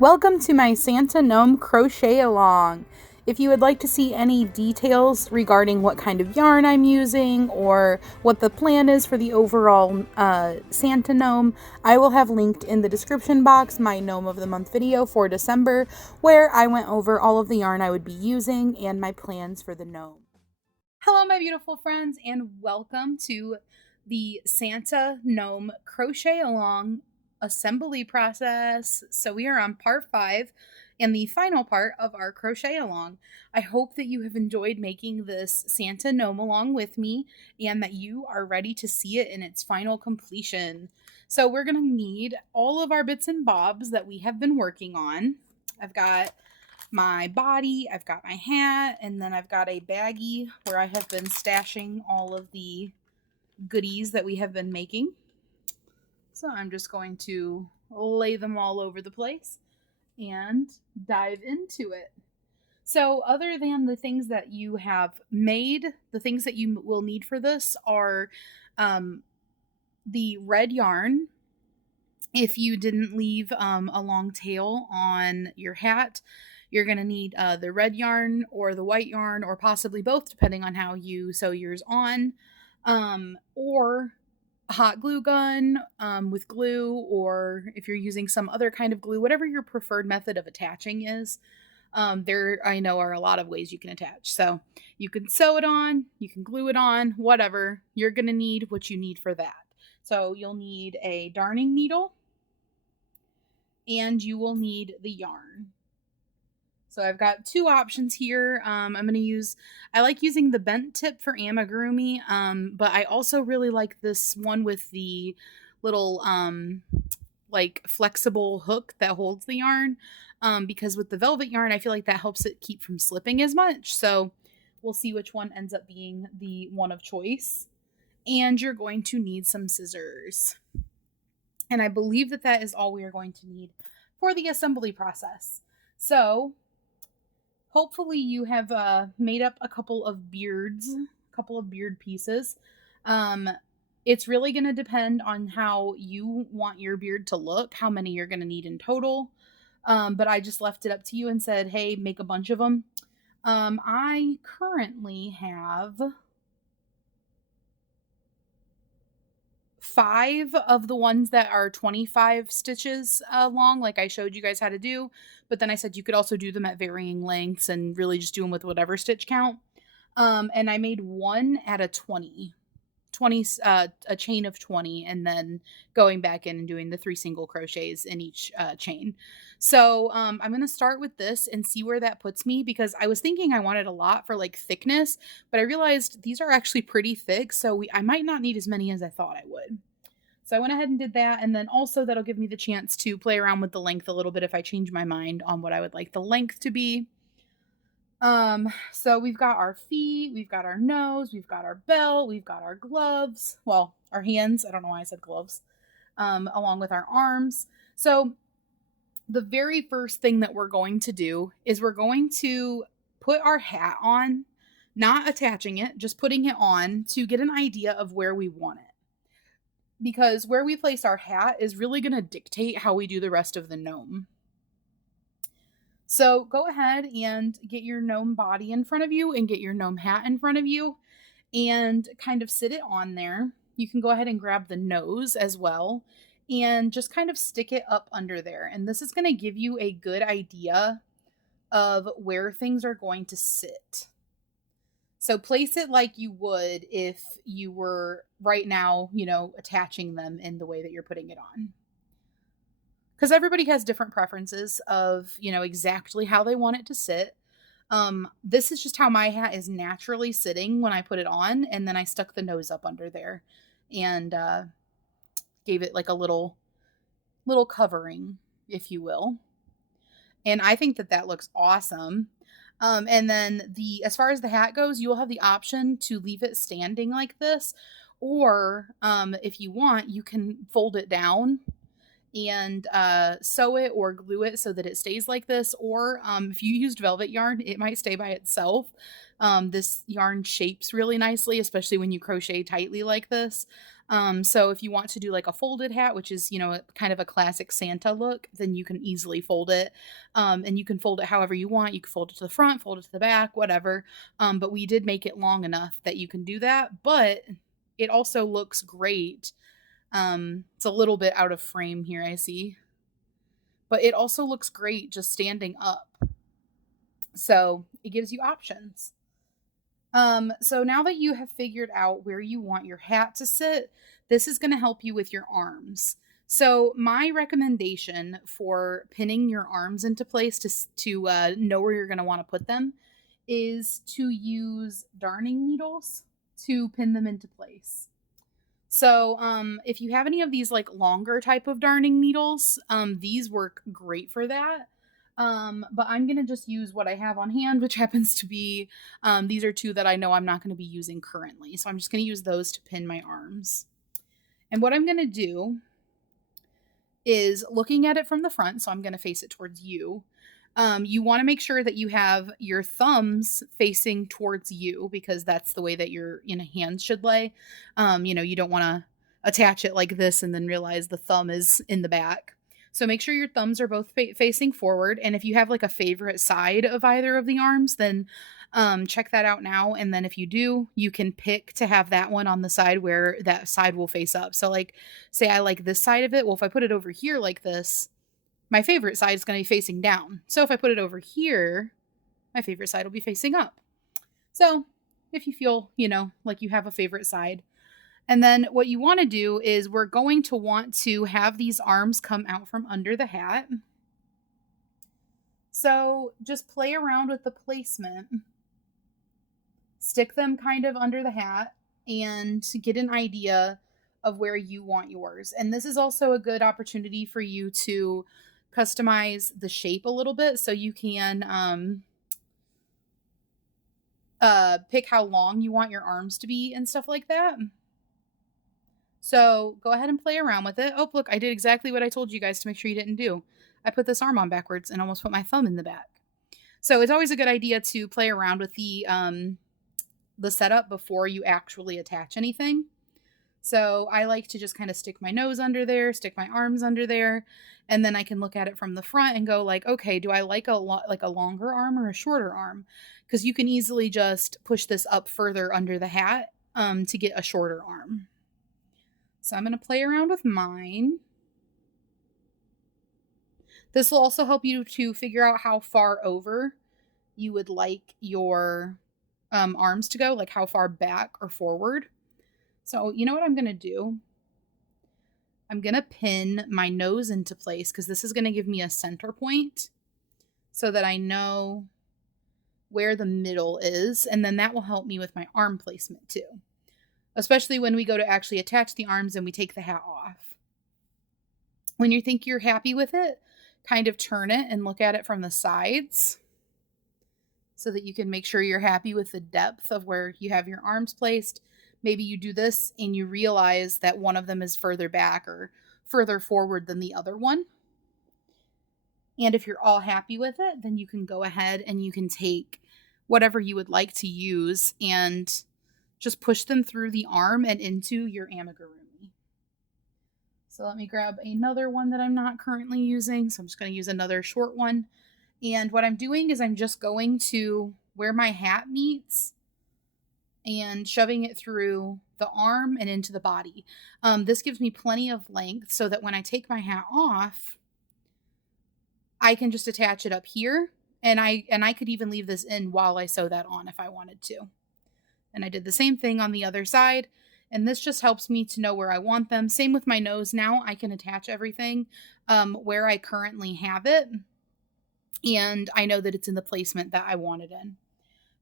Welcome to my Santa Gnome crochet along. If you would like to see any details regarding what kind of yarn I'm using or what the plan is for the overall Santa Gnome, I will have linked in the description box my Gnome of the Month video for December, where I went over all of the yarn I would be using and my plans for the gnome. Hello my beautiful friends, and welcome to the Santa Gnome crochet along assembly process. So we are on part 5 and the final part of our crochet along. I hope that you have enjoyed making this Santa Gnome along with me and that you are ready to see it in its final completion. So we're going to need all of our bits and bobs that we have been working on. I've got my body, I've got my hat, and then I've got a baggie where I have been stashing all of the goodies that we have been making. So I'm just going to lay them all over the place and dive into it. So other than the things that you have made, the things that you will need for this are the red yarn. If you didn't leave a long tail on your hat, you're going to need the red yarn or the white yarn or possibly both, depending on how you sew yours on, or a hot glue gun with glue, or if you're using some other kind of glue, whatever your preferred method of attaching is. There, I know, are a lot of ways you can attach. So you can sew it on, you can glue it on, whatever. You're going to need what you need for that. So you'll need a darning needle and you will need the yarn. So I've got two options here. I'm going to use, I like using the bent tip for amigurumi, but I also really like this one with the little like flexible hook that holds the yarn, because with the velvet yarn, I feel like that helps it keep from slipping as much. So we'll see which one ends up being the one of choice. And you're going to need some scissors. And I believe that that is all we are going to need for the assembly process. So hopefully you have made up a couple of beard pieces. It's really going to depend on how you want your beard to look, how many you're going to need in total. But I just left it up to you and said, hey, make a bunch of them. I currently have 5 of the ones that are 25 stitches long, like I showed you guys how to do, but then I said you could also do them at varying lengths and really just do them with whatever stitch count. And I made one at a 20, a chain of 20, and then going back in and doing the 3 single crochets in each chain. So I'm going to start with this and see where that puts me, because I was thinking I wanted a lot for like thickness, but I realized these are actually pretty thick, so I might not need as many as I thought I would. So I went ahead and did that, and then also that'll give me the chance to play around with the length a little bit if I change my mind on what I would like the length to be. So we've got our feet, we've got our nose, we've got our belt, we've got our gloves, well, our hands, I don't know why I said gloves, along with our arms. So the very first thing that we're going to do is we're going to put our hat on, not attaching it, just putting it on to get an idea of where we want it. Because where we place our hat is really going to dictate how we do the rest of the gnome. So go ahead and get your gnome body in front of you and get your gnome hat in front of you and kind of sit it on there. You can go ahead and grab the nose as well and just kind of stick it up under there. And this is going to give you a good idea of where things are going to sit. So place it like you would if you were right now, attaching them in the way that you're putting it on. Because everybody has different preferences of, exactly how they want it to sit. This is just how my hat is naturally sitting when I put it on. And then I stuck the nose up under there and gave it like a little covering, if you will. And I think that looks awesome. And then as far as the hat goes, you'll have the option to leave it standing like this. Or if you want, you can fold it down and sew it or glue it so that it stays like this. Or if you used velvet yarn, it might stay by itself. This yarn shapes really nicely, especially when you crochet tightly like this. So if you want to do like a folded hat, which is, kind of a classic Santa look, then you can easily fold it. And you can fold it however you want. You can fold it to the front, fold it to the back, whatever. But we did make it long enough that you can do that. But it also looks great. It's a little bit out of frame here, I see. But it also looks great just standing up. So it gives you options. So now that you have figured out where you want your hat to sit, this is going to help you with your arms. So my recommendation for pinning your arms into place to know where you're going to want to put them is to use darning needles to pin them into place. So if you have any of these like longer type of darning needles, these work great for that. But I'm going to just use what I have on hand, which happens to be, these are two that I know I'm not going to be using currently. So I'm just going to use those to pin my arms. And what I'm going to do is looking at it from the front. So I'm going to face it towards you. You want to make sure that you have your thumbs facing towards you because that's the way that your hands should lay. You don't want to attach it like this and then realize the thumb is in the back. So make sure your thumbs are both facing forward. And if you have like a favorite side of either of the arms, then check that out now. And then if you do, you can pick to have that one on the side where that side will face up. So like, say I like this side of it. Well, if I put it over here like this, my favorite side is going to be facing down. So if I put it over here, my favorite side will be facing up. So if you feel, like you have a favorite side. And then what you want to do is we're going to want to have these arms come out from under the hat. So just play around with the placement. Stick them kind of under the hat and get an idea of where you want yours. And this is also a good opportunity for you to customize the shape a little bit. So you can pick how long you want your arms to be and stuff like that. So go ahead and play around with it. Oh, look, I did exactly what I told you guys to make sure you didn't do. I put this arm on backwards and almost put my thumb in the back. So it's always a good idea to play around with the setup before you actually attach anything. So I like to just kind of stick my nose under there, stick my arms under there, and then I can look at it from the front and go like, okay, do I like a longer arm or a shorter arm? Because you can easily just push this up further under the hat to get a shorter arm. So I'm going to play around with mine. This will also help you to figure out how far over you would like your arms to go, like how far back or forward. So you know what I'm going to do? I'm going to pin my nose into place because this is going to give me a center point so that I know where the middle is. And then that will help me with my arm placement too. Especially when we go to actually attach the arms and we take the hat off. When you think you're happy with it, kind of turn it and look at it from the sides so that you can make sure you're happy with the depth of where you have your arms placed. Maybe you do this and you realize that one of them is further back or further forward than the other one. And if you're all happy with it, then you can go ahead and you can take whatever you would like to use and just push them through the arm and into your amigurumi. So let me grab another one that I'm not currently using. So I'm just going to use another short one. And what I'm doing is I'm just going to where my hat meets and shoving it through the arm and into the body. This gives me plenty of length so that when I take my hat off, I can just attach it up here. And I could even leave this in while I sew that on if I wanted to. And I did the same thing on the other side. And this just helps me to know where I want them. Same with my nose. Now I can attach everything where I currently have it. And I know that it's in the placement that I want it in.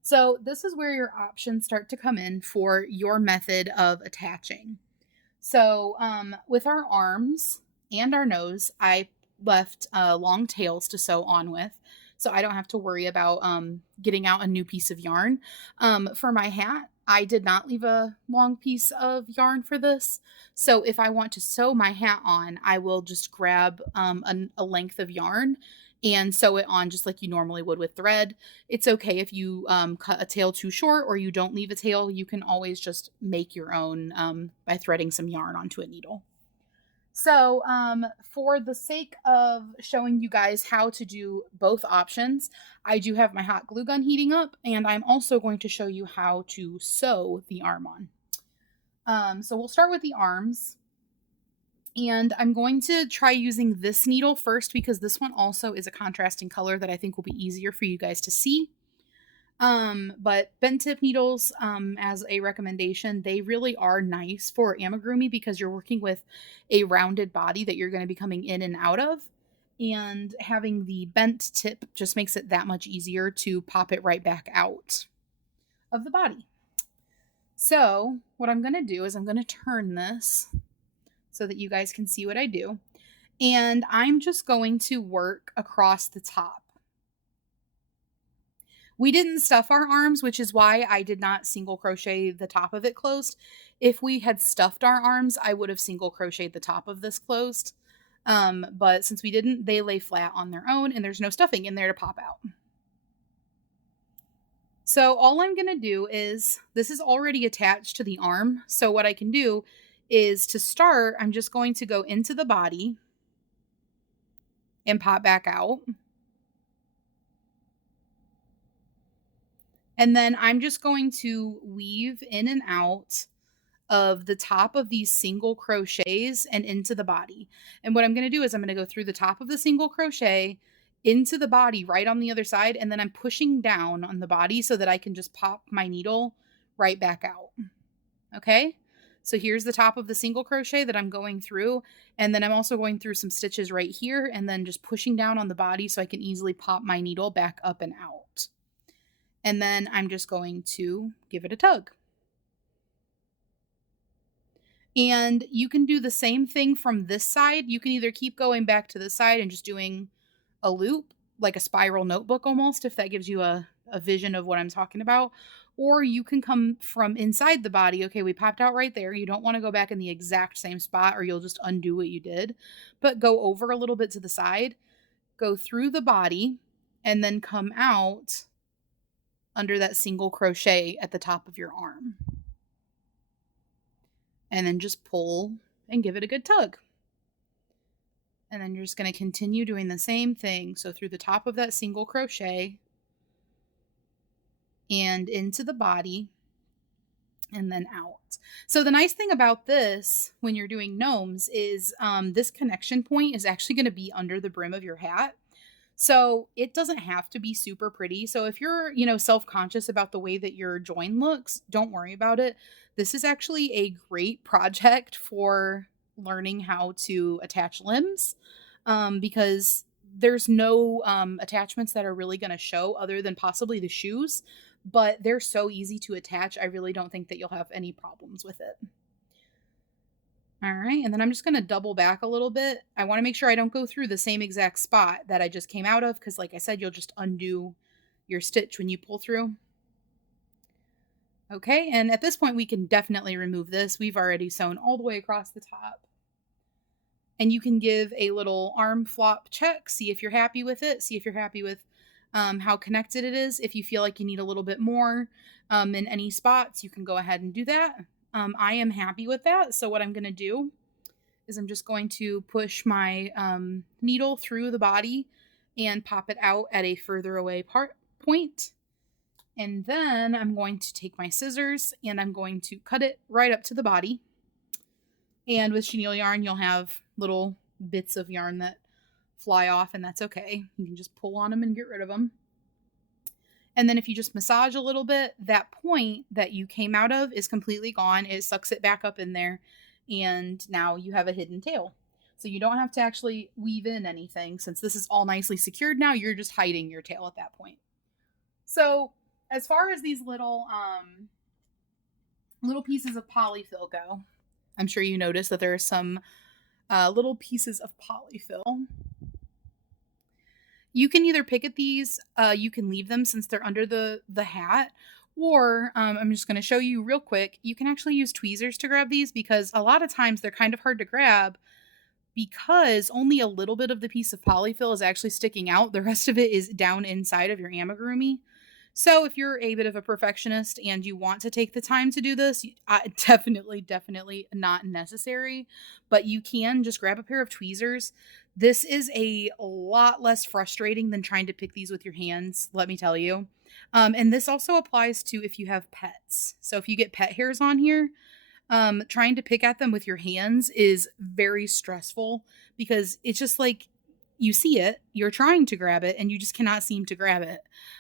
So this is where your options start to come in for your method of attaching. So with our arms and our nose, I left long tails to sew on with. So I don't have to worry about getting out a new piece of yarn. For my hat, I did not leave a long piece of yarn for this. So if I want to sew my hat on, I will just grab a length of yarn and sew it on just like you normally would with thread. It's okay if you cut a tail too short or you don't leave a tail. You can always just make your own by threading some yarn onto a needle. So, for the sake of showing you guys how to do both options, I do have my hot glue gun heating up, and I'm also going to show you how to sew the arm on. So we'll start with the arms, and I'm going to try using this needle first because this one also is a contrasting color that I think will be easier for you guys to see. But bent tip needles, as a recommendation, they really are nice for amigurumi because you're working with a rounded body that you're going to be coming in and out of. And having the bent tip just makes it that much easier to pop it right back out of the body. So what I'm going to do is I'm going to turn this so that you guys can see what I do. And I'm just going to work across the top. We didn't stuff our arms, which is why I did not single crochet the top of it closed. If we had stuffed our arms, I would have single crocheted the top of this closed. But since we didn't, they lay flat on their own and there's no stuffing in there to pop out. So all I'm going to do is, this is already attached to the arm. So what I can do is to start, I'm just going to go into the body and pop back out. And then I'm just going to weave in and out of the top of these single crochets and into the body. And what I'm going to do is I'm going to go through the top of the single crochet into the body right on the other side. And then I'm pushing down on the body so that I can just pop my needle right back out. Okay. So here's the top of the single crochet that I'm going through. And then I'm also going through some stitches right here and then just pushing down on the body so I can easily pop my needle back up and out. And then I'm just going to give it a tug. And you can do the same thing from this side. You can either keep going back to this side and just doing a loop, like a spiral notebook almost, if that gives you a vision of what I'm talking about. Or you can come from inside the body. Okay, we popped out right there. You don't want to go back in the exact same spot or you'll just undo what you did. But go over a little bit to the side, go through the body, and then come out under that single crochet at the top of your arm. And then just pull and give it a good tug. And then you're just going to continue doing the same thing. So through the top of that single crochet and into the body and then out. So the nice thing about this when you're doing gnomes is this connection point is actually going to be under the brim of your hat. So it doesn't have to be super pretty. So if you're, self-conscious about the way that your join looks, don't worry about it. This is actually a great project for learning how to attach limbs because there's no attachments that are really going to show other than possibly the shoes, but they're so easy to attach. I really don't think that you'll have any problems with it. All right, and then I'm just going to double back a little bit. I want to make sure I don't go through the same exact spot that I just came out of because like I said, you'll just undo your stitch when you pull through. Okay, and at this point we can definitely remove this. We've already sewn all the way across the top. And you can give a little arm flop check, see if you're happy with it, see if you're happy with how connected it is. If you feel like you need a little bit more in any spots, you can go ahead and do that. I am happy with that. So what I'm going to do is I'm just going to push my needle through the body and pop it out at a further away point. And then I'm going to take my scissors and I'm going to cut it right up to the body. And with chenille yarn, you'll have little bits of yarn that fly off, and that's okay. You can just pull on them and get rid of them. And then if you just massage a little bit, that point that you came out of is completely gone. It sucks it back up in there, and now you have a hidden tail. So you don't have to actually weave in anything. Since this is all nicely secured now, you're just hiding your tail at that point. So as far as these little pieces of polyfill go, I'm sure you noticed that there are some little pieces of polyfill. You can either pick at these, you can leave them since they're under the hat, Or I'm just going to show you real quick. You can actually use tweezers to grab these because a lot of times they're kind of hard to grab because only a little bit of the piece of polyfill is actually sticking out. The rest of it is down inside of your amigurumi. So if you're a bit of a perfectionist and you want to take the time to do this, definitely not necessary, but you can just grab a pair of tweezers. This is a lot less frustrating than trying to pick these with your hands, let me tell you. And this also applies to if you have pets. So if you get pet hairs on here, trying to pick at them with your hands is very stressful because it's just like you see it, you're trying to grab it, and you just cannot seem to grab it.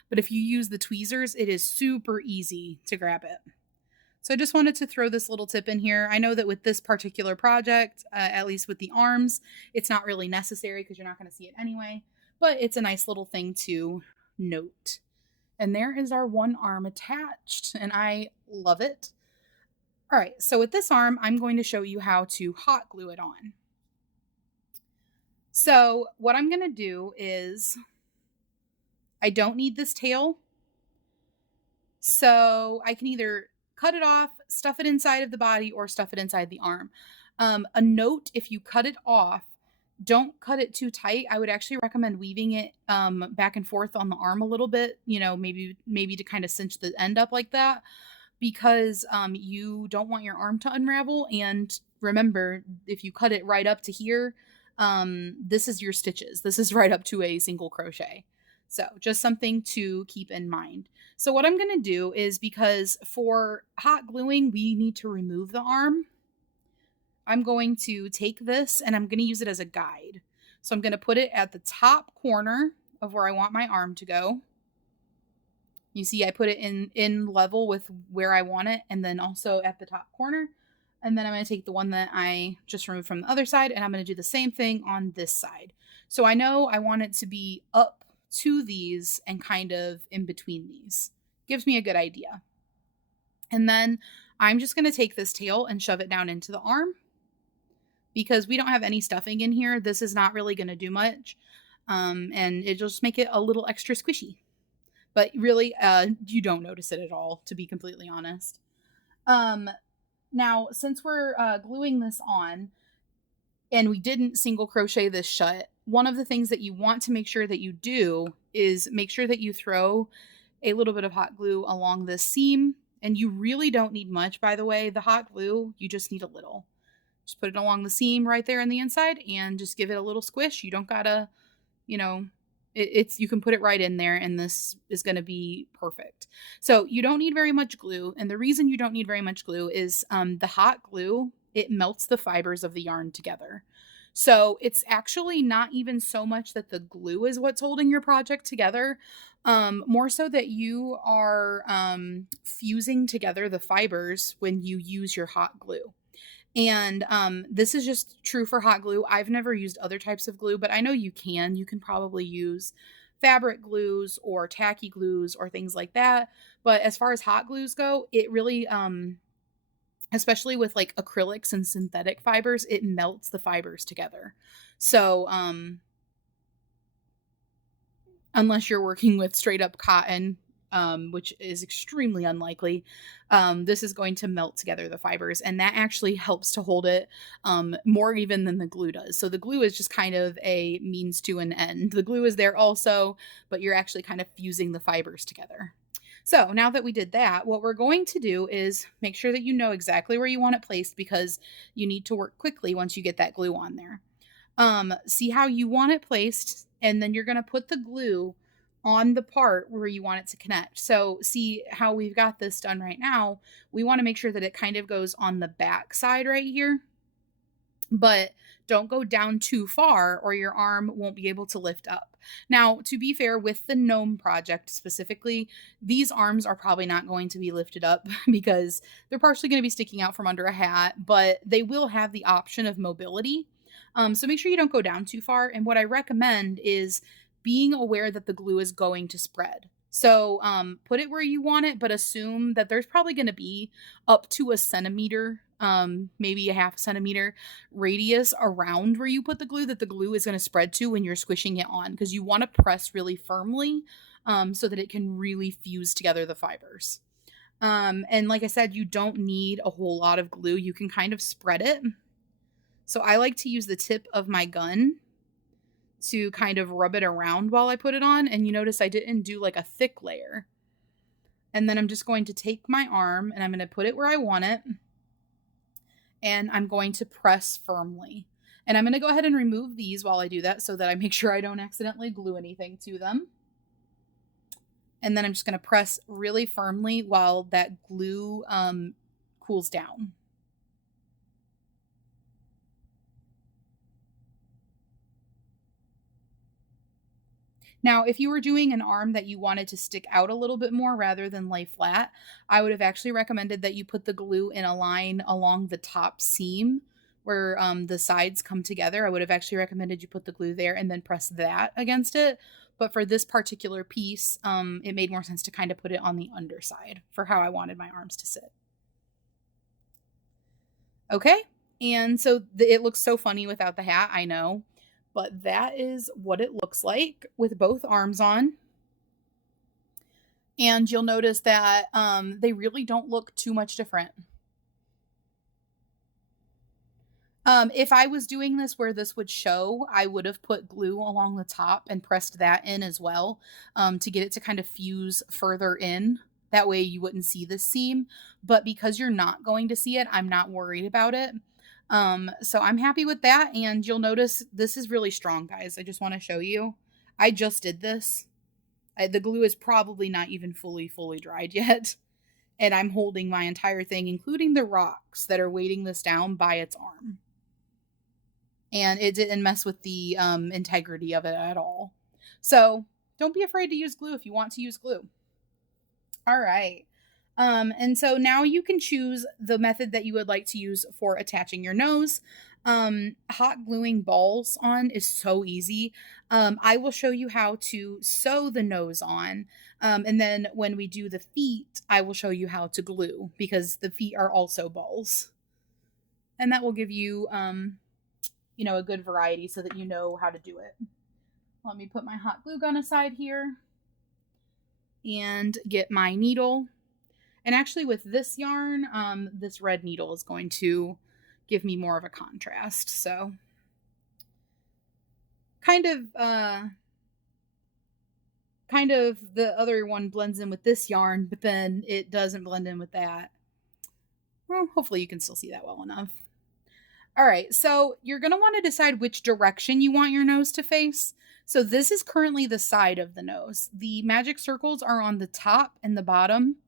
But if you use the tweezers, it is super easy to grab it. So I just wanted to throw this little tip in here. I know that with this particular project, at least with the arms, it's not really necessary because you're not going to see it anyway, but it's a nice little thing to note. And there is our one arm attached, and I love it. All right, so with this arm, I'm going to show you how to hot glue it on. So what I'm going to do is, I don't need this tail. So I can either cut it off, stuff it inside of the body, or stuff it inside the arm. A note, if you cut it off, don't cut it too tight. I would actually recommend weaving it back and forth on the arm a little bit, you know, maybe to kind of cinch the end up like that, because you don't want your arm to unravel. And remember, if you cut it right up to here, this is your stitches. This is right up to a single crochet. So just something to keep in mind. So what I'm going to do is, because for hot gluing, we need to remove the arm, I'm going to take this and I'm going to use it as a guide. So I'm going to put it at the top corner of where I want my arm to go. You see, I put it in level with where I want it, and then also at the top corner. And then I'm going to take the one that I just removed from the other side, and I'm going to do the same thing on this side. So I know I want it to be up to these and kind of in between these. Gives me a good idea. And then I'm just going to take this tail and shove it down into the arm. Because we don't have any stuffing in here, this is not really going to do much. And it'll just make it a little extra squishy. But really, you don't notice it at all, to be completely honest. Now, since we're gluing this on, and we didn't single crochet this shut, one of the things that you want to make sure that you do is make sure that you throw a little bit of hot glue along this seam. And you really don't need much, by the way. The hot glue, you just need a little. Just put it along the seam right there on the inside and just give it a little squish. You don't gotta, you know, you can put it right in there and this is going to be perfect. So you don't need very much glue. And the reason you don't need very much glue is the hot glue, it melts the fibers of the yarn together. So it's actually not even so much that the glue is what's holding your project together, more so that you are fusing together the fibers when you use your hot glue. And this is just true for hot glue. I've never used other types of glue, but I know you can. You can probably use fabric glues or tacky glues or things like that. But as far as hot glues go, it really, especially with like acrylics and synthetic fibers, it melts the fibers together. So unless you're working with straight up cotton, which is extremely unlikely, this is going to melt together the fibers, and that actually helps to hold it more even than the glue does. So the glue is just kind of a means to an end. The glue is there also, but you're actually kind of fusing the fibers together. So now that we did that, what we're going to do is make sure that you know exactly where you want it placed, because you need to work quickly once you get that glue on there. See how you want it placed, and then you're going to put the glue on the part where you want it to connect. So see how we've got this done right now. We want to make sure that it kind of goes on the back side right here, but don't go down too far or your arm won't be able to lift up. Now, to be fair, with the gnome project specifically, these arms are probably not going to be lifted up because they're partially going to be sticking out from under a hat, but they will have the option of mobility. So make sure you don't go down too far. And what I recommend is being aware that the glue is going to spread. So put it where you want it, but assume that there's probably going to be up to a centimeter, maybe a half centimeter radius around where you put the glue that the glue is going to spread to when you're squishing it on, because you want to press really firmly so that it can really fuse together the fibers. And like I said, you don't need a whole lot of glue. You can kind of spread it. So I like to use the tip of my gun to kind of rub it around while I put it on. And you notice I didn't do like a thick layer. And then I'm just going to take my arm and I'm going to put it where I want it. And I'm going to press firmly. And I'm going to go ahead and remove these while I do that so that I make sure I don't accidentally glue anything to them. And then I'm just going to press really firmly while that glue cools down. Now, if you were doing an arm that you wanted to stick out a little bit more rather than lay flat, I would have actually recommended that you put the glue in a line along the top seam where the sides come together. I would have actually recommended you put the glue there and then press that against it. But for this particular piece, it made more sense to kind of put it on the underside for how I wanted my arms to sit. Okay, and so it looks so funny without the hat, I know. But that is what it looks like with both arms on. And you'll notice that they really don't look too much different. If I was doing this where this would show, I would have put glue along the top and pressed that in as well to get it to kind of fuse further in. That way you wouldn't see this seam. But because you're not going to see it, I'm not worried about it. So I'm happy with that. And you'll notice this is really strong, guys. I just want to show you. I just did this. The glue is probably not even fully dried yet. And I'm holding my entire thing, including the rocks that are weighting this down by its arm. And it didn't mess with the integrity of it at all. So don't be afraid to use glue if you want to use glue. All right. And so now you can choose the method that you would like to use for attaching your nose. Hot gluing balls on is so easy. I will show you how to sew the nose on. And then when we do the feet, I will show you how to glue because the feet are also balls. And that will give you, a good variety so that you know how to do it. Let me put my hot glue gun aside here and get my needle. And actually with this yarn, this red needle is going to give me more of a contrast. So kind of the other one blends in with this yarn, but then it doesn't blend in with that. Well, hopefully you can still see that well enough. All right, so you're going to want to decide which direction you want your nose to face. So this is currently the side of the nose. The magic circles are on the top and the bottom,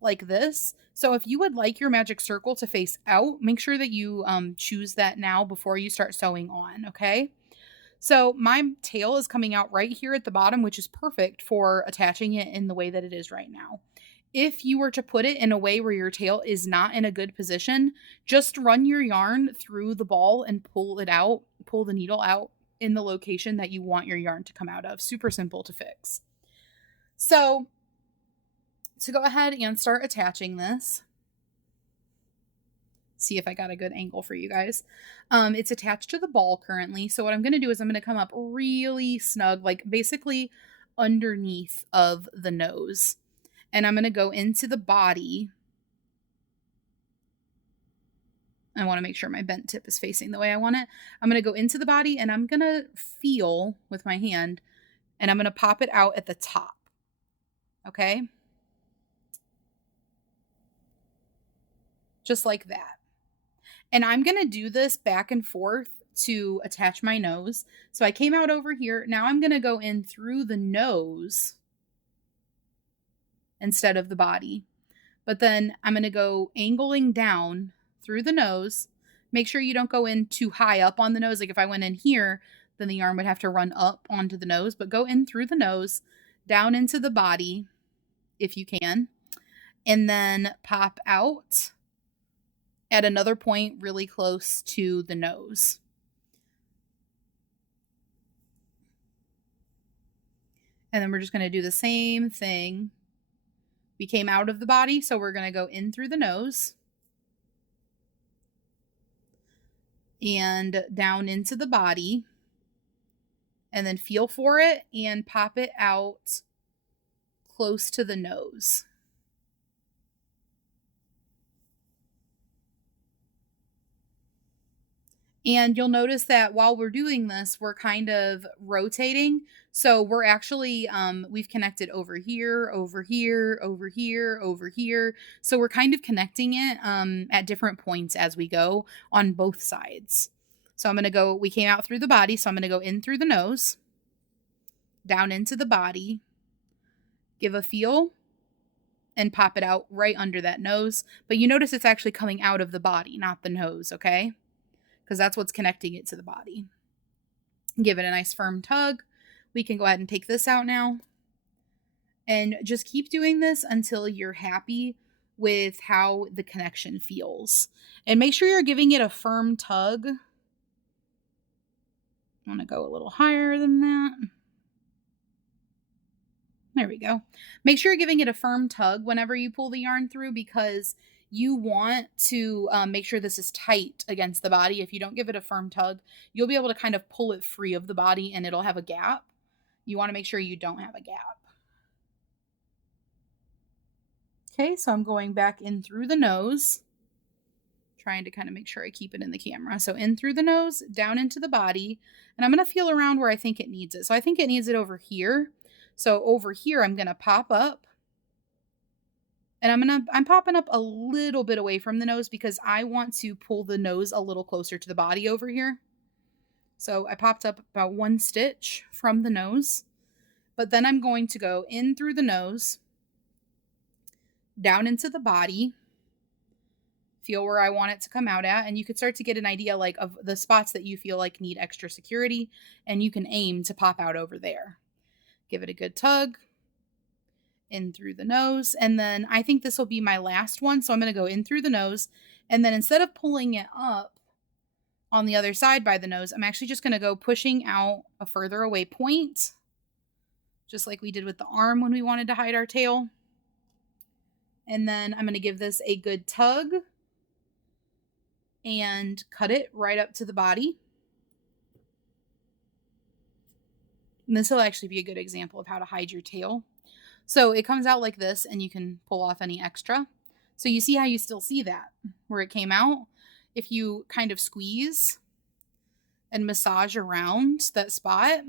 like this. So if you would like your magic circle to face out, make sure that you choose that now before you start sewing on, okay? So my tail is coming out right here at the bottom, which is perfect for attaching it in the way that it is right now. If you were to put it in a way where your tail is not in a good position, just run your yarn through the ball and pull the needle out in the location that you want your yarn to come out of. Super simple to fix. So to go ahead and start attaching this, see if I got a good angle for you guys. It's attached to the ball currently. So what I'm going to do is I'm going to come up really snug, like basically underneath of the nose. And I'm going to go into the body. I want to make sure my bent tip is facing the way I want it. I'm going to go into the body and I'm going to feel with my hand and I'm going to pop it out at the top. Okay? Just like that. And I'm going to do this back and forth to attach my nose. So I came out over here. Now I'm going to go in through the nose instead of the body. But then I'm going to go angling down through the nose. Make sure you don't go in too high up on the nose. Like if I went in here, then the yarn would have to run up onto the nose. But go in through the nose, down into the body, if you can. And then pop out at another point really close to the nose. And then we're just going to do the same thing. We came out of the body, so we're going to go in through the nose and down into the body and then feel for it and pop it out close to the nose. And you'll notice that while we're doing this, we're kind of rotating. So we're actually, we've connected over here, over here, over here, over here. So we're kind of connecting it at different points as we go on both sides. So I'm going to go, we came out through the body. So I'm going to go in through the nose, down into the body, give a feel, and pop it out right under that nose. But you notice it's actually coming out of the body, not the nose, okay? Because that's what's connecting it to the body. Give it a nice firm tug. We can go ahead and take this out now. And just keep doing this until you're happy with how the connection feels. And make sure you're giving it a firm tug. I want to go a little higher than that. There we go. Make sure you're giving it a firm tug whenever you pull the yarn through, because you want to make sure this is tight against the body. If you don't give it a firm tug, you'll be able to kind of pull it free of the body and it'll have a gap. You want to make sure you don't have a gap. Okay, so I'm going back in through the nose, trying to kind of make sure I keep it in the camera. So in through the nose, down into the body, and I'm going to feel around where I think it needs it. So I think it needs it over here. So over here, I'm going to pop up. And I'm popping up a little bit away from the nose because I want to pull the nose a little closer to the body over here. So I popped up about 1 stitch from the nose, but then I'm going to go in through the nose, down into the body, feel where I want it to come out at. And you could start to get an idea like of the spots that you feel like need extra security, and you can aim to pop out over there. Give it a good tug. In through the nose, and then I think this will be my last one, so I'm going to go in through the nose, and then instead of pulling it up on the other side by the nose, I'm actually just going to go pushing out a further away point, just like we did with the arm when we wanted to hide our tail. And then I'm going to give this a good tug and cut it right up to the body. And this will actually be a good example of how to hide your tail. So it comes out like this, and you can pull off any extra. So you see how you still see that where it came out. If you kind of squeeze and massage around that spot,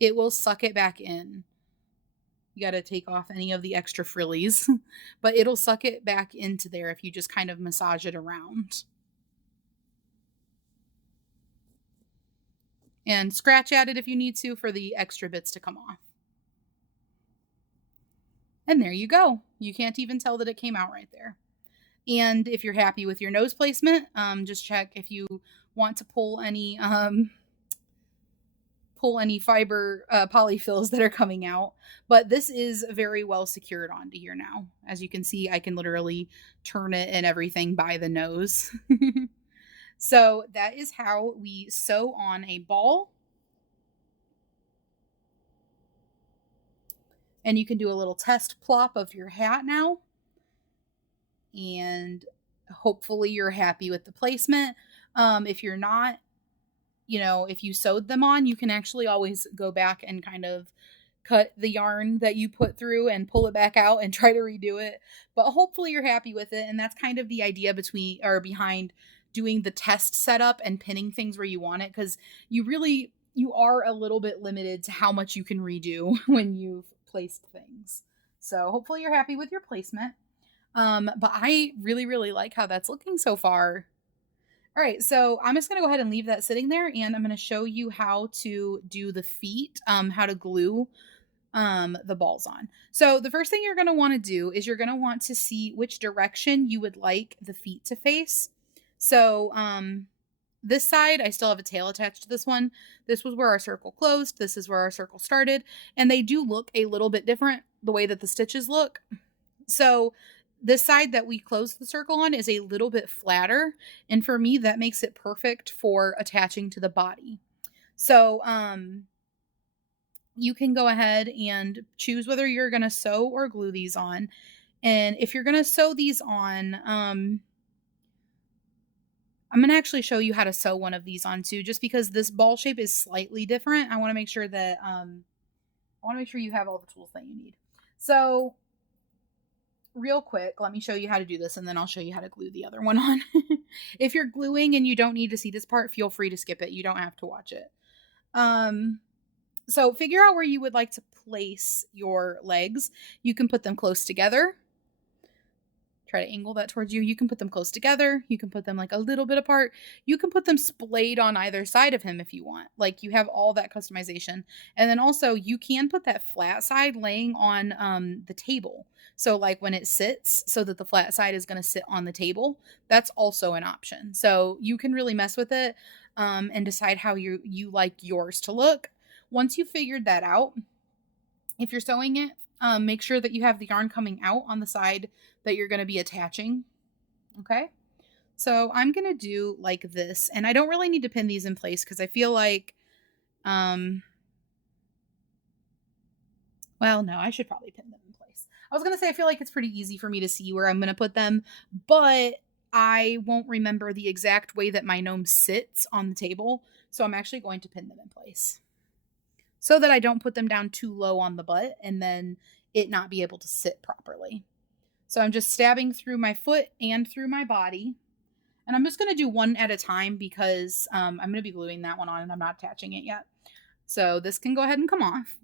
it will suck it back in. You got to take off any of the extra frillies, but it'll suck it back into there if you just kind of massage it around. And scratch at it if you need to for the extra bits to come off. And there you go. You can't even tell that it came out right there. And if you're happy with your nose placement, just check if you want to pull any fiber polyfills that are coming out. But this is very well secured onto here now. As you can see, I can literally turn it and everything by the nose. So that is how we sew on a ball. And you can do a little test plop of your hat now. And hopefully you're happy with the placement. If you're not, if you sewed them on, you can actually always go back and kind of cut the yarn that you put through and pull it back out and try to redo it. But hopefully you're happy with it. And that's kind of the idea behind doing the test setup and pinning things where you want it, because you are a little bit limited to how much you can redo when you've placed things. So hopefully you're happy with your placement. But I really, really like how that's looking so far. All right, so I'm just going to go ahead and leave that sitting there, and I'm going to show you how to do the feet, how to glue the balls on. So the first thing you're going to want to do is you're going to want to see which direction you would like the feet to face. So this side, I still have a tail attached to this one. This was where our circle closed. This is where our circle started. And they do look a little bit different the way that the stitches look. So this side that we closed the circle on is a little bit flatter. And for me, that makes it perfect for attaching to the body. So you can go ahead and choose whether you're going to sew or glue these on. And if you're going to sew these on, I'm going to actually show you how to sew one of these on too, just because this ball shape is slightly different. I want to make sure that, you have all the tools that you need. So real quick, let me show you how to do this and then I'll show you how to glue the other one on. If you're gluing and you don't need to see this part, feel free to skip it. You don't have to watch it. So figure out where you would like to place your legs. You can put them close together. Try to angle that towards you. You can put them close together. You can put them like a little bit apart. You can put them splayed on either side of him if you want. Like you have all that customization. And then also you can put that flat side laying on the table. So like when it sits so that the flat side is going to sit on the table, that's also an option. So you can really mess with it and decide how you like yours to look. Once you figured that out, if you're sewing it, make sure that you have the yarn coming out on the side that you're going to be attaching. Okay. So I'm going to do like this, and I don't really need to pin these in place because I feel like, well, no, I should probably pin them in place. I was going to say, I feel like it's pretty easy for me to see where I'm going to put them, but I won't remember the exact way that my gnome sits on the table. So I'm actually going to pin them in place so that I don't put them down too low on the butt and then it not be able to sit properly. So I'm just stabbing through my foot and through my body. And I'm just going to do one at a time because I'm going to be gluing that one on and I'm not attaching it yet. So this can go ahead and come off.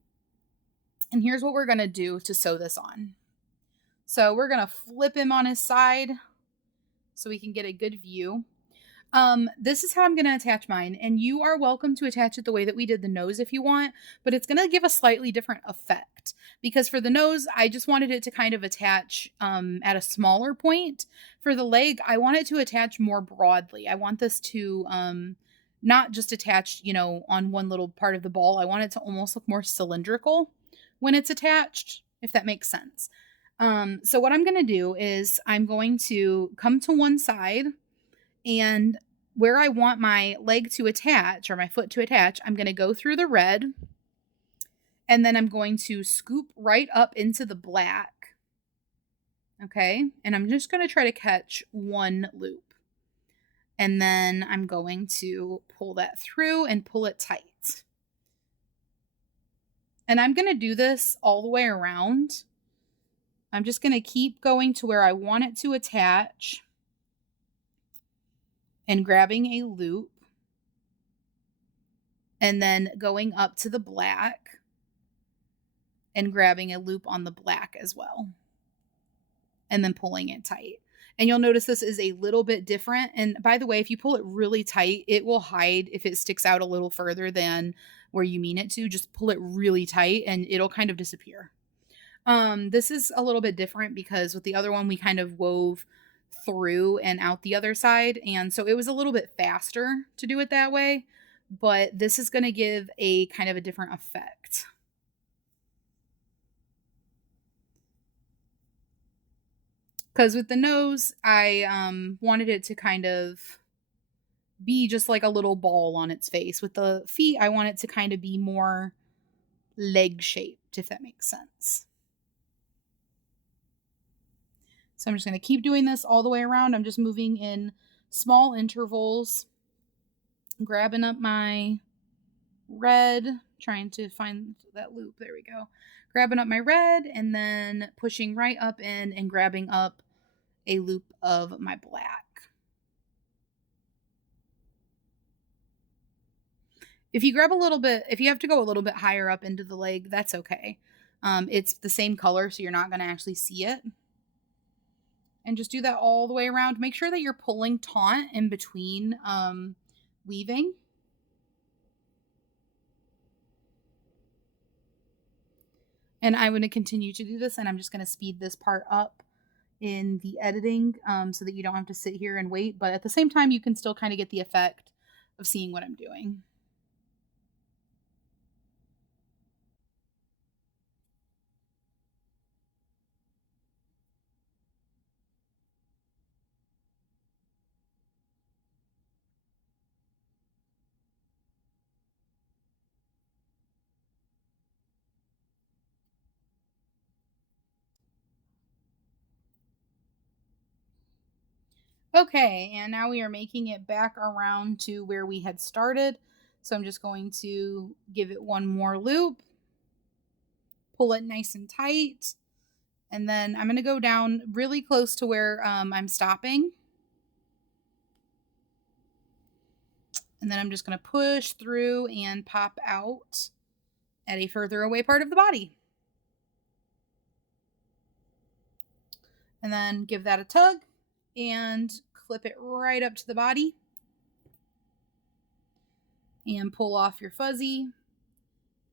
And here's what we're going to do to sew this on. So we're going to flip him on his side so we can get a good view. This is how I'm going to attach mine, and you are welcome to attach it the way that we did the nose if you want, but it's going to give a slightly different effect because for the nose, I just wanted it to kind of attach, at a smaller point. For the leg, I want it to attach more broadly. I want this to, not just attach, on one little part of the ball. I want it to almost look more cylindrical when it's attached, if that makes sense. So what I'm going to do is I'm going to come to one side, and where I want my leg to attach or my foot to attach, I'm going to go through the red, and then I'm going to scoop right up into the black. Okay. And I'm just going to try to catch one loop. And then I'm going to pull that through and pull it tight. And I'm going to do this all the way around. I'm just going to keep going to where I want it to attach and grabbing a loop and then going up to the black and grabbing a loop on the black as well and then pulling it tight. And you'll notice this is a little bit different. And by the way, if you pull it really tight, it will hide if it sticks out a little further than where you mean it to. Just pull it really tight and it'll kind of disappear. This is a little bit different because with the other one, we kind of wove through and out the other side. And so it was a little bit faster to do it that way, but this is going to give a kind of a different effect. Because with the nose, I wanted it to kind of be just like a little ball on its face. With the feet, I want it to kind of be more leg shaped, if that makes sense. So I'm just going to keep doing this all the way around. I'm just moving in small intervals, grabbing up my red, trying to find that loop. There we go. Grabbing up my red and then pushing right up in and grabbing up a loop of my black. If you grab a little bit, if you have to go a little bit higher up into the leg, that's okay. It's the same color, so you're not going to actually see it. And just do that all the way around. Make sure that you're pulling taut in between weaving. And I'm going to continue to do this, and I'm just going to speed this part up in the editing so that you don't have to sit here and wait. But at the same time, you can still kind of get the effect of seeing what I'm doing. Okay, and now we are making it back around to where we had started. So I'm just going to give it one more loop, pull it nice and tight, And then I'm going to go down really close to where I'm stopping. And then I'm just going to push through and pop out at a further away part of the body. And then give that a tug and clip it right up to the body. And pull off your fuzzy.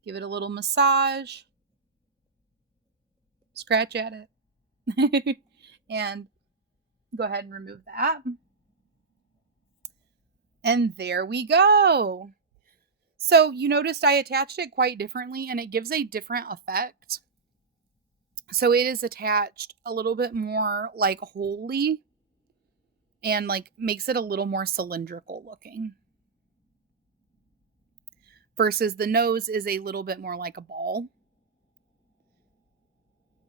Give it a little massage. Scratch at it. And go ahead and remove that. And there we go. So you noticed I attached it quite differently, and it gives a different effect. So it is attached a little bit more like wholly and like makes it a little more cylindrical looking. Versus the nose is a little bit more like a ball.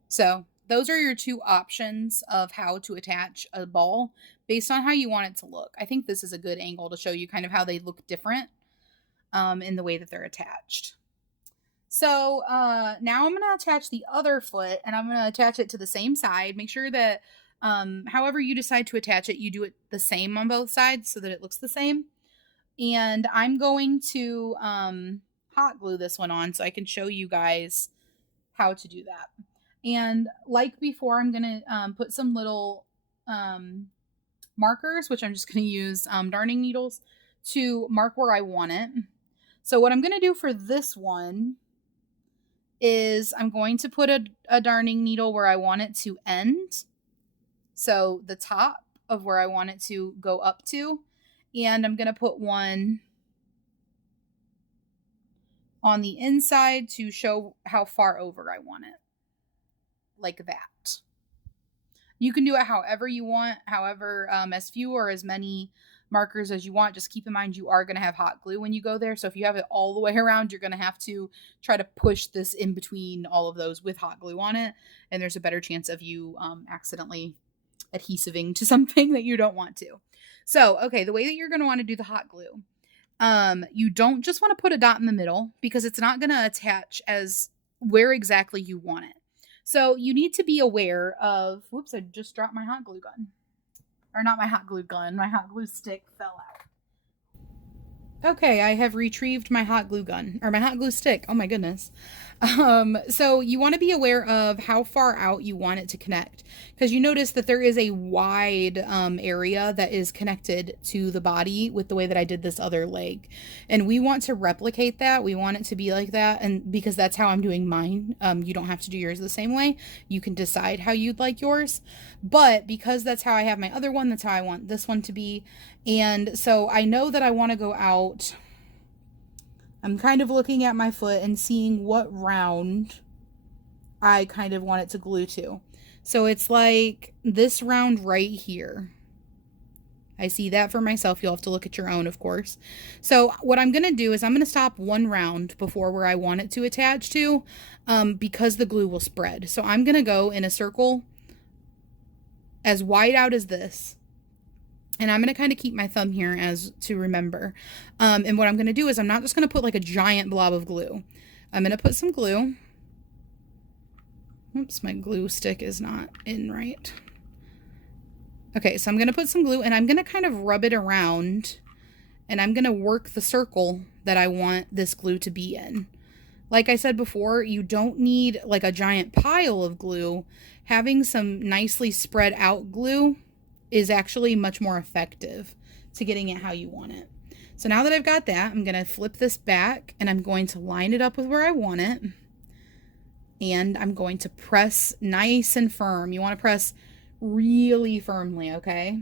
So those are your two options of how to attach a ball based on how you want it to look. I think this is a good angle to show you kind of how they look different in the way that they're attached. So now I'm going to attach the other foot, and I'm going to attach it to the same side. Make sure that however you decide to attach it, you do it the same on both sides so that it looks the same. And I'm going to hot glue this one on so I can show you guys how to do that. And like before, I'm going to put some little markers, which I'm just going to use darning needles to mark where I want it. So what I'm going to do for this one is I'm going to put a darning needle where I want it to end. So the top of where I want it to go up to. And I'm going to put one on the inside to show how far over I want it. Like that. You can do it however you want, however, as few or as many markers as you want. Just keep in mind you are going to have hot glue when you go there. So if you have it all the way around, you're going to have to try to push this in between all of those with hot glue on it. And there's a better chance of you accidentally adhesiving to something that you don't want to. So, okay, the way that you're going to want to do the hot glue, you don't just want to put a dot in the middle because it's not going to attach as where exactly you want it. So you need to be aware of, whoops, I just dropped my hot glue gun. Or not my hot glue gun, my hot glue stick fell out. Okay, I have retrieved my hot glue gun, or my hot glue stick. Oh my goodness. So you want to be aware of how far out you want it to connect, because you notice that there is a wide area that is connected to the body with the way that I did this other leg. And we want to replicate that. We want it to be like that. And because that's how I'm doing mine, you don't have to do yours the same way. You can decide how you'd like yours. But because that's how I have my other one, that's how I want this one to be. And so I know that I want to go out. I'm kind of looking at my foot and seeing what round I kind of want it to glue to. So it's like this round right here. I see that for myself. You'll have to look at your own, of course. So what I'm going to do is I'm going to stop one round before where I want it to attach to, because the glue will spread. So I'm going to go in a circle as wide out as this. And I'm going to kind of keep my thumb here as to remember. And what I'm going to do is I'm not just going to put like a giant blob of glue. I'm going to put some glue. Oops, my glue stick is not in right. Okay, so I'm going to put some glue and I'm going to kind of rub it around. And I'm going to work the circle that I want this glue to be in. Like I said before, you don't need like a giant pile of glue. Having some nicely spread out glue is actually much more effective to getting it how you want it. So now that I've got that, I'm going to flip this back and I'm going to line it up with where I want it. And I'm going to press nice and firm. You want to press really firmly, okay?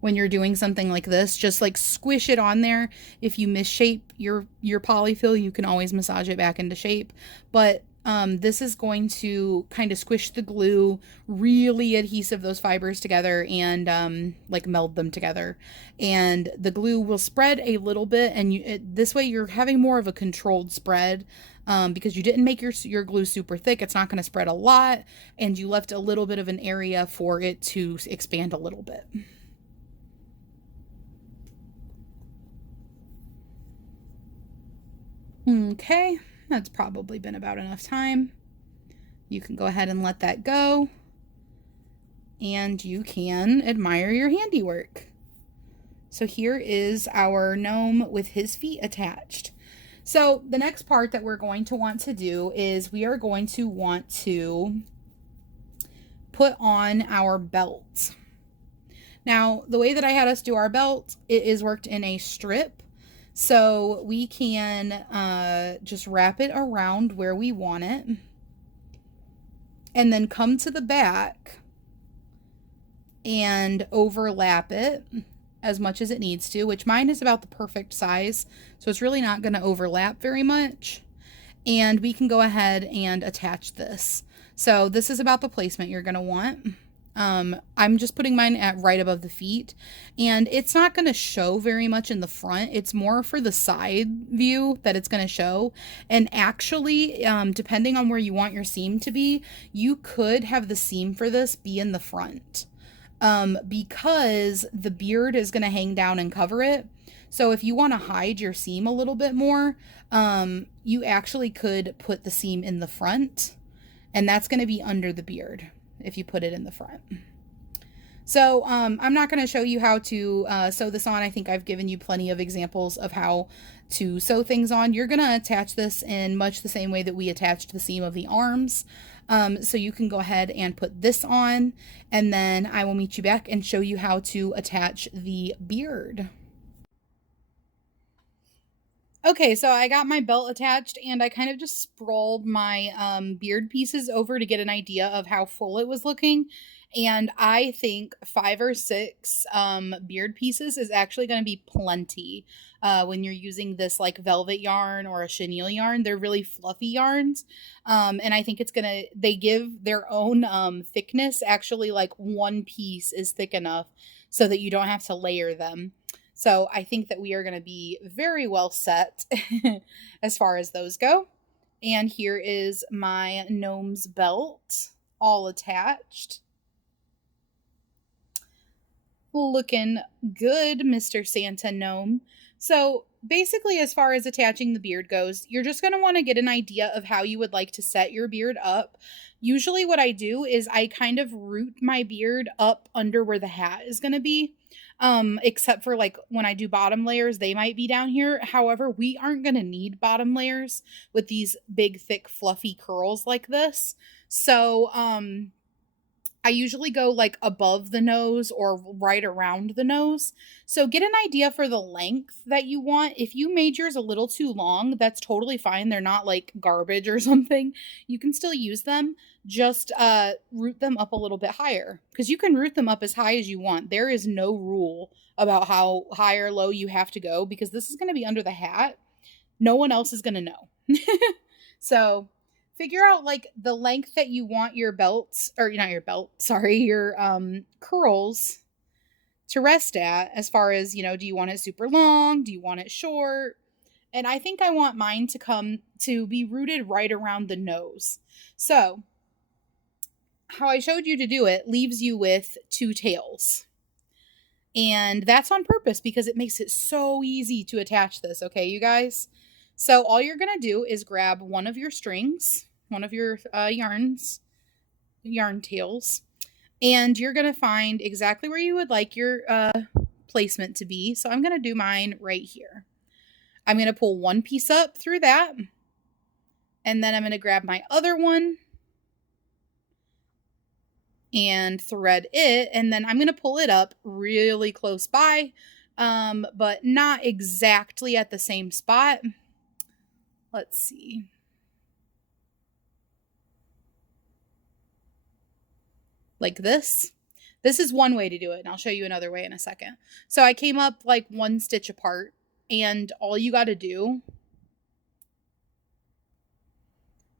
When you're doing something like this, just like squish it on there. If you misshape your polyfill, you can always massage it back into shape. But this is going to kind of squish the glue, really adhesive those fibers together and like meld them together. And the glue will spread a little bit, and this way you're having more of a controlled spread because you didn't make your glue super thick. It's not going to spread a lot, and you left a little bit of an area for it to expand a little bit. Okay, that's probably been about enough time. You can go ahead and let that go, and you can admire your handiwork. So here is our gnome with his feet attached. So the next part that we're going to want to do is we are going to want to put on our belt. Now, the way that I had us do our belt, it is worked in a strip. So we can just wrap it around where we want it. And then come to the back and overlap it as much as it needs to, which mine is about the perfect size. So it's really not going to overlap very much. And we can go ahead and attach this. So this is about the placement you're going to want. I'm just putting mine at right above the feet, and it's not going to show very much in the front. It's more for the side view that it's going to show. And actually, depending on where you want your seam to be, you could have the seam for this be in the front, because the beard is going to hang down and cover it. So if you want to hide your seam a little bit more, you actually could put the seam in the front, and that's going to be under the beard if you put it in the front. So I'm not going to show you how to sew this on. I think I've given you plenty of examples of how to sew things on. You're going to attach this in much the same way that we attached the seam of the arms. So you can go ahead and put this on, and then I will meet you back and show you how to attach the beard. Okay, so I got my belt attached, and I kind of just sprawled my beard pieces over to get an idea of how full it was looking. And I think 5 or 6 beard pieces is actually going to be plenty when you're using this like velvet yarn or a chenille yarn. They're really fluffy yarns. And I think it's going to, they give their own thickness. Actually, like 1 piece is thick enough so that you don't have to layer them. So I think that we are going to be very well set as far as those go. And here is my gnome's belt, all attached. Looking good, Mr. Santa Gnome. So basically, as far as attaching the beard goes, you're just going to want to get an idea of how you would like to set your beard up. Usually what I do is I kind of root my beard up under where the hat is going to be. Except for like when I do bottom layers, they might be down here. However, we aren't going to need bottom layers with these big, thick, fluffy curls like this. So, I usually go like above the nose or right around the nose. So get an idea for the length that you want. If you made yours a little too long, that's totally fine. They're not like garbage or something. You can still use them. Just root them up a little bit higher, because you can root them up as high as you want. There is no rule about how high or low you have to go, because this is going to be under the hat. No one else is going to know. So figure out like the length that you want your belts, or not your belt, sorry, your curls to rest at, as far as, you know, do you want it super long? Do you want it short? And I think I want mine to come to be rooted right around the nose. So how I showed you to do it leaves you with 2 tails. And that's on purpose because it makes it so easy to attach this, okay, you guys? So all you're going to do is grab one of your strings, one of your yarn tails, and you're going to find exactly where you would like your placement to be. So I'm going to do mine right here. I'm going to pull one piece up through that, and then I'm going to grab my other one and thread it, and then I'm going to pull it up really close by, but not exactly at the same spot. Let's see. Like this. This is one way to do it, and I'll show you another way in a second. So I came up like 1 stitch apart, and all you got to do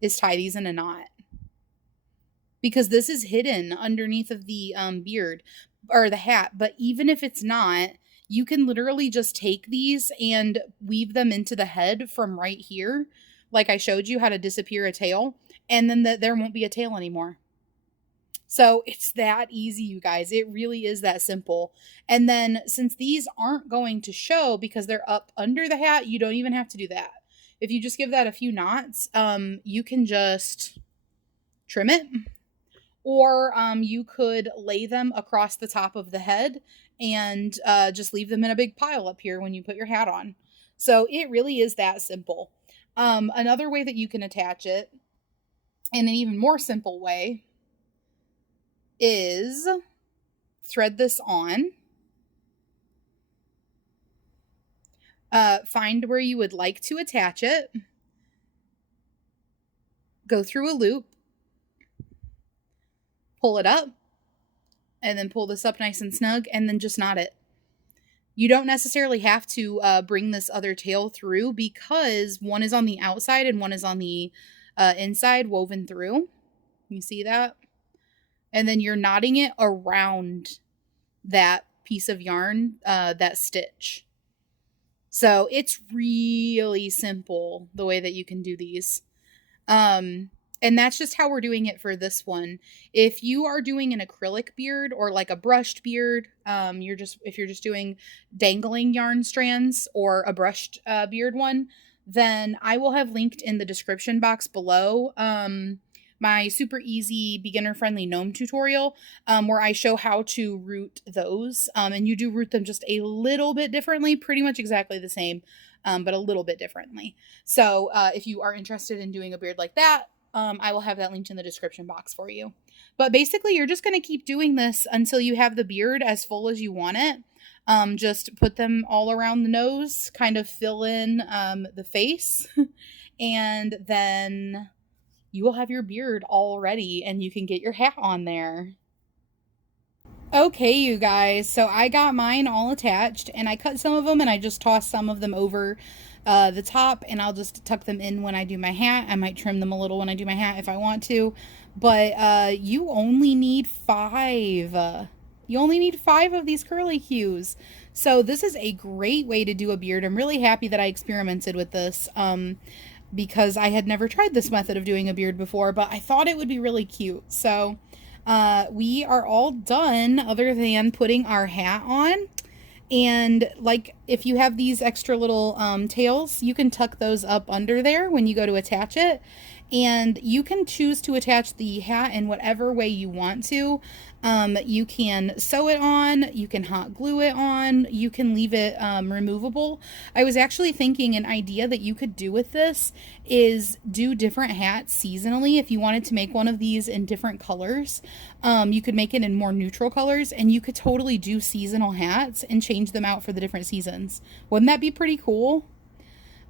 is tie these in a knot, because this is hidden underneath of the beard or the hat. But even if it's not, you can literally just take these and weave them into the head from right here, like I showed you how to disappear a tail, and then there won't be a tail anymore. So it's that easy, you guys. It really is that simple. And then since these aren't going to show because they're up under the hat, you don't even have to do that. If you just give that a few knots, you can just trim it. Or you could lay them across the top of the head and just leave them in a big pile up here when you put your hat on. So it really is that simple. Another way that you can attach it, in an even more simple way, is thread this on. Find where you would like to attach it. Go through a loop. Pull it up. And then pull this up nice and snug. And then just knot it. You don't necessarily have to bring this other tail through, because one is on the outside and one is on the inside woven through. You see that? And then you're knotting it around that piece of yarn, that stitch. So it's really simple the way that you can do these. And that's just how we're doing it for this one. If you are doing an acrylic beard or like a brushed beard, if you're just doing dangling yarn strands or a brushed beard one, then I will have linked in the description box below my super easy beginner friendly gnome tutorial, where I show how to root those. And you do root them just a little bit differently, pretty much exactly the same, but a little bit differently. So if you are interested in doing a beard like that, I will have that linked in the description box for you. But basically, you're just going to keep doing this until you have the beard as full as you want it. Just put them all around the nose, kind of fill in the face, and then you will have your beard all ready and you can get your hat on there. Okay, you guys, so I got mine all attached, and I cut some of them and I just tossed some of them over the top, and I'll just tuck them in when I do my hat. I might trim them a little when I do my hat if I want to, but you only need 5. You only need 5 of these curlicues. So this is a great way to do a beard. I'm really happy that I experimented with this because I had never tried this method of doing a beard before, but I thought it would be really cute. So we are all done other than putting our hat on. And like, if you have these extra little tails, you can tuck those up under there when you go to attach it. And you can choose to attach the hat in whatever way you want to. You can sew it on, you can hot glue it on, you can leave it removable. I was actually thinking an idea that you could do with this is do different hats seasonally. If you wanted to make one of these in different colors, you could make it in more neutral colors, and you could totally do seasonal hats and change them out for the different seasons. Wouldn't that be pretty cool?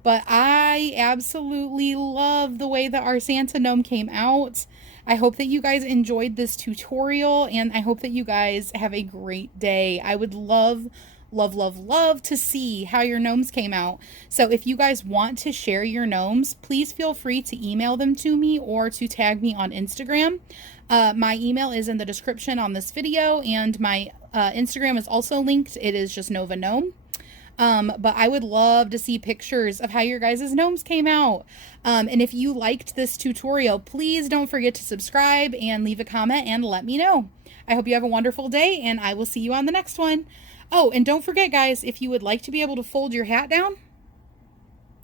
But I absolutely love the way that our Santa Gnome came out. I hope that you guys enjoyed this tutorial, and I hope that you guys have a great day. I would love, love, love, love to see how your gnomes came out. So if you guys want to share your gnomes, please feel free to email them to me or to tag me on Instagram. My email is in the description on this video, and my Instagram is also linked. It is just Nova Gnome. But I would love to see pictures of how your guys' gnomes came out. And if you liked this tutorial, please don't forget to subscribe and leave a comment and let me know. I hope you have a wonderful day, and I will see you on the next one. Oh, and don't forget, guys, if you would like to be able to fold your hat down,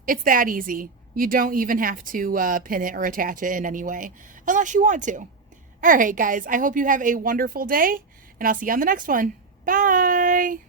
it's that easy. You don't even have to pin it or attach it in any way, unless you want to. All right, guys, I hope you have a wonderful day, and I'll see you on the next one. Bye!